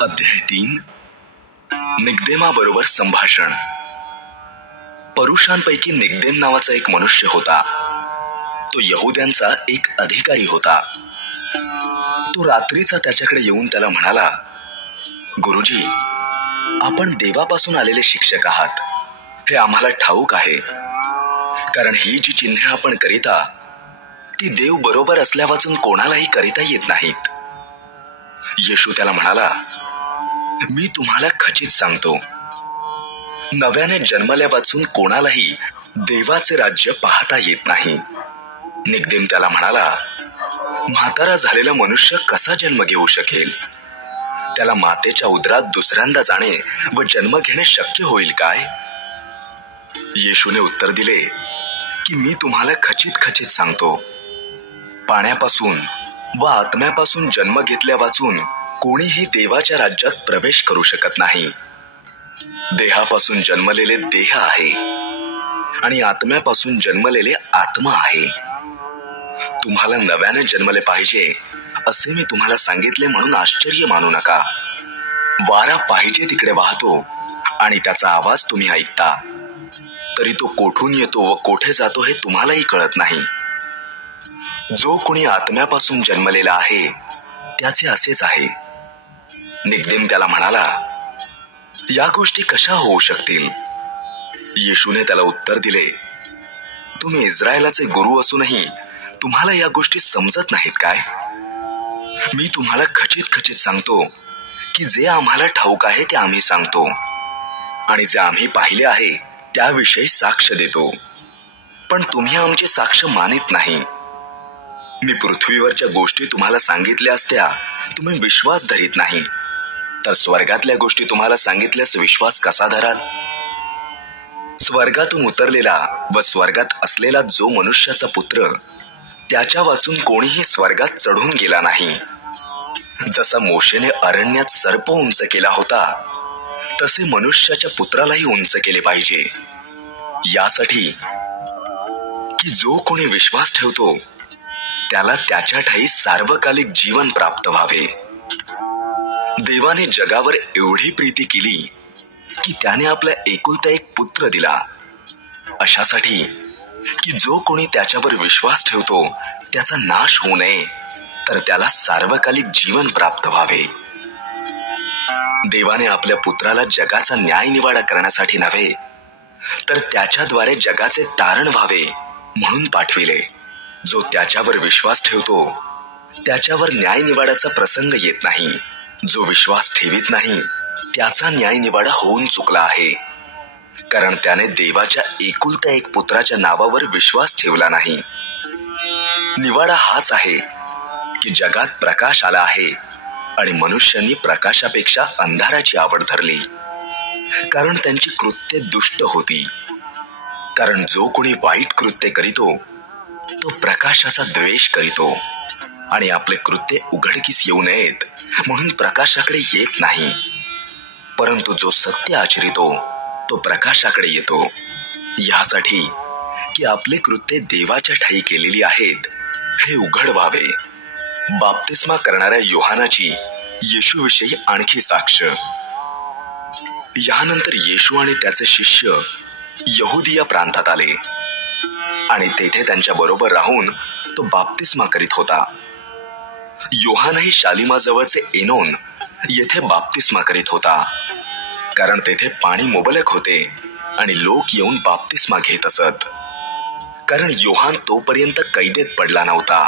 अध्याय 3 निकदेमाबरोबर संभाषण. परुषांपैकी निकदेम नावाचा एक मनुष्य होता. तो यहुद्यांचा एक अधिकारी होता. तो रात्रीचा त्याच्याकडे येऊन त्याला म्हणाला, गुरुजी, आपण देवापासून आलेले शिक्षक आहात हे आम्हाला ठाऊक आहे, कारण ही जी चिन्हे आपण करीता ती देव बरोबर असल्यावाचून कोणालाही करिता येत नाहीत. येशू त्याला म्हणाला, मी तुम्हाला खचित सांगतो, नव्याने जन्मल्यावाचून कोणालाही देवाचे राज्य पाहता येत नाही. निकदेम त्याला म्हणाला, म्हातारा झालेला मनुष्य कसा जन्म घेऊ शकेल? त्याला मातेच्या उदरात दुसऱ्यांदा जाणे व जन्म घेणे शक्य होईल काय? येशूने उत्तर दिले की मी तुम्हाला खचित खचित सांगतो, पाण्यापासून व आत्म्यापासून जन्म घेतल्या वाचून कोणीही देवाच्या राज्यात प्रवेश करू शकत नाही. देहापासून जन्मलेले देह आहे आणि आत्म्यापासून जन्मलेले आत्मा आहे. तुम्हाला नव्याने जन्मले पाहिजे असे मी तुम्हाला सांगितले म्हणून आश्चर्य मानू नका. वारा पाहिजे तिकडे वाहतो आणि त्याचा आवाज तुम्ही ऐकता, तरी तो कोठून येतो व कोठे जातो हे तुम्हालाही कळत नाही. जो कोणी आत्म्यापासून जन्मलेला आहे त्याचे असेच आहे. निकदेम त्याला म्हणाला, या गोष्टी कशा होऊ शकतील? येशूने त्याला उत्तर दिले, तुम्ही इस्रायलाचे गुरु असूनही तुम्हाला या गोष्टी समजत नाहीत काय? मी तुम्हाला खचित खचित सांगतो की जे आम्हाला ठाऊक आहे ते आम्ही सांगतो आणि जे आम्ही पाहिले आहे त्याविषयी साक्ष देतो, पण तुम्ही आमचे साक्ष मानित नाही. मी पृथ्वीवरच्या गोष्टी तुम्हाला सांगितल्या असत्या तुम्ही विश्वास धरीत नाही, तर स्वर्गातल्या गोष्टी तुम्हाला सांगितल्यास विश्वास कसा धराल? स्वर्गातून उतरलेला व स्वर्गात असलेला जो मनुष्याचा पुत्र, त्याच्या वाचून कोणीही स्वर्गात चढून गेला नाही. जसा मोशेने अरण्यात सर्प उंच केला होता, तसे मनुष्याच्या पुत्रालाही उंच केले पाहिजे, यासाठी की जो कोणी विश्वास ठेवतो त्याला त्याच्या ठायी सार्वकालिक जीवन प्राप्त व्हावे. देवाने जगावर एवढी प्रीती केली की त्याने आपला एकुलता एक पुत्र दिला, अशासाठी की जो कोणी त्याच्यावर विश्वास ठेवतो त्याचा नाश होऊ नये, तर त्याला सार्वकालिक जीवन प्राप्त व्हावे. देवाने आपल्या पुत्राला जगाचा न्यायनिवाडा करण्यासाठी नव्हे, तर त्याच्याद्वारे जगाचे तारण व्हावे म्हणून पाठविले. जो त्याच्यावर विश्वास ठेवतो त्याच्यावर न्यायनिवाड्याचा प्रसंग येत नाही. जो विश्वास ठेवीत नाही त्याचा न्यायनिवाडा होऊन चुकला आहे, कारण त्याने देवाच्या एकुलत्या एक पुत्राच्या नावावर विश्वास ठेवला नाही. निवाडा हाच आहे की जगात प्रकाश आला आहे आणि मनुष्यांनी प्रकाशापेक्षा अंधाराची आवड धरली, कारण त्यांची कृत्ये दुष्ट होती. कारण जो कोणी वाईट कृत्य करीतो तो प्रकाशाचा द्वेष करीतो आणि आपले कृत्य उघडकीस येऊ नयेत म्हणून प्रकाशाकडे येत नाही. परंतु जो सत्य आचरितो तो प्रकाशाकडे येतो, यासाठी की आपले कृत्य देवाच्या ठायी केलेली आहेत हे उघड व्हावे. बाप्तिस्मा करणाऱ्या योहानाची येशूविषयी आणखी साक्ष. यानंतर येशू आणि त्याचे शिष्य यहुदिया प्रांतात आले आणि तेथे त्यांच्या बरोबर राहून तो बाप्तिस्मा करीत होता. योहानही शालिमाजवळचे एनोन येथे बाप्तिस्मा करीत होता, कारण तेथे पाणी मुबलक होते आणि लोक येऊन बाप्तिस्मा घेत असत, कारण योहान तोपर्यंत कैदेत पडला नव्हता.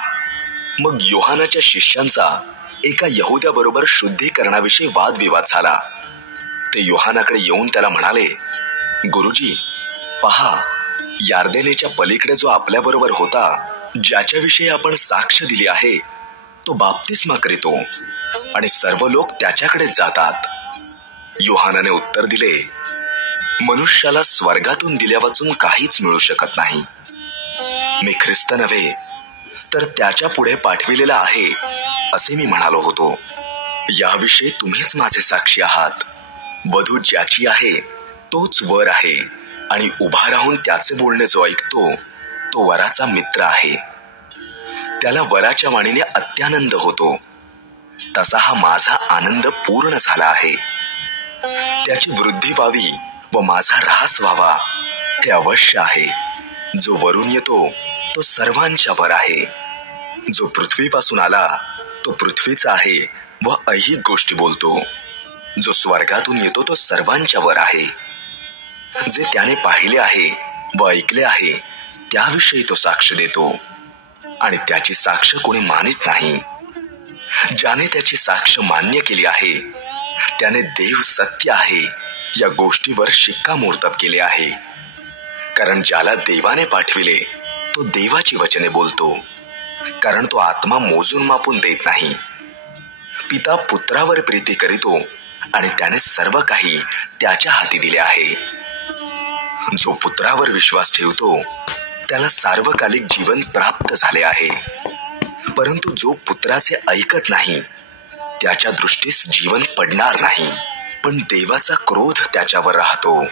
मग योहानाच्या शिष्यांचा एका यहुद्याबरोबर शुद्धीकरणाविषयी वादविवाद झाला. ते योहानाकडे येऊन त्याला म्हणाले, गुरुजी, पहा, यार्देनेच्या पलीकडे जो आपल्याबरोबर होता, ज्याच्याविषयी आपण साक्ष दिली आहे, तो बाप्तिस्मा करीतो आणि सर्व लोक त्याच्याकडे जातात. योहानाने उत्तर दिले, मनुष्याला स्वर्गातून दिल्या वाचून काहीच मिळू शकत नाही. मी ख्रिस्त नव्हे तर त्याच्या पुढे पाठविलेला आहे असे मी म्हणालो होतो. याविषयी तुम्हीच माझे साक्षी आहात. वधू ज्याची आहे तोच वर आहे आणि उभा राहून त्याचे बोलणे जो ऐकतो तो वराचा मित्र आहे. त्याला वराच्या वाणीने अत्यानंद होतो. तसा हा माझा आनंद पूर्ण झाला आहे. त्याची वृद्धी व्हावी व माझा ऱ्हास व्हावा हे अवश्य आहे. जो वरून येतो तो सर्वांच्या वर आहे. जो पृथ्वीपासून आला तो पृथ्वीचा आहे व ऐहिक गोष्टी बोलतो. जो स्वर्गातून येतो तो सर्वांच्या वर आहे. जे त्याने पाहिले आहे व ऐकले आहे त्याविषयी तो साक्ष देतो आणि त्याची साक्ष कोणी मानित नाही. ज्याने त्याची साक्ष मान्य केली आहे त्याने देव सत्य आहे या गोष्टीवर शिक्कामोर्तब केले आहे. कारण ज्याला देवाने पाठविले तो देवाची वचने बोलतो, कारण तो आत्मा मोजून मापून देत नाही. पिता पुत्रावर प्रीती करीतो आणि त्याने सर्व काही त्याच्या हाती दिले आहे. जो पुत्रावर विश्वास ठेवतो त्याला सार्वकालिक जीवन प्राप्त झाले आहे. परंतु जो पुत्राचे ऐकत नाही त्याच्या दृष्टीस जीवन पडणार नाही, पण देवाचा क्रोध त्याच्यावर राहतो.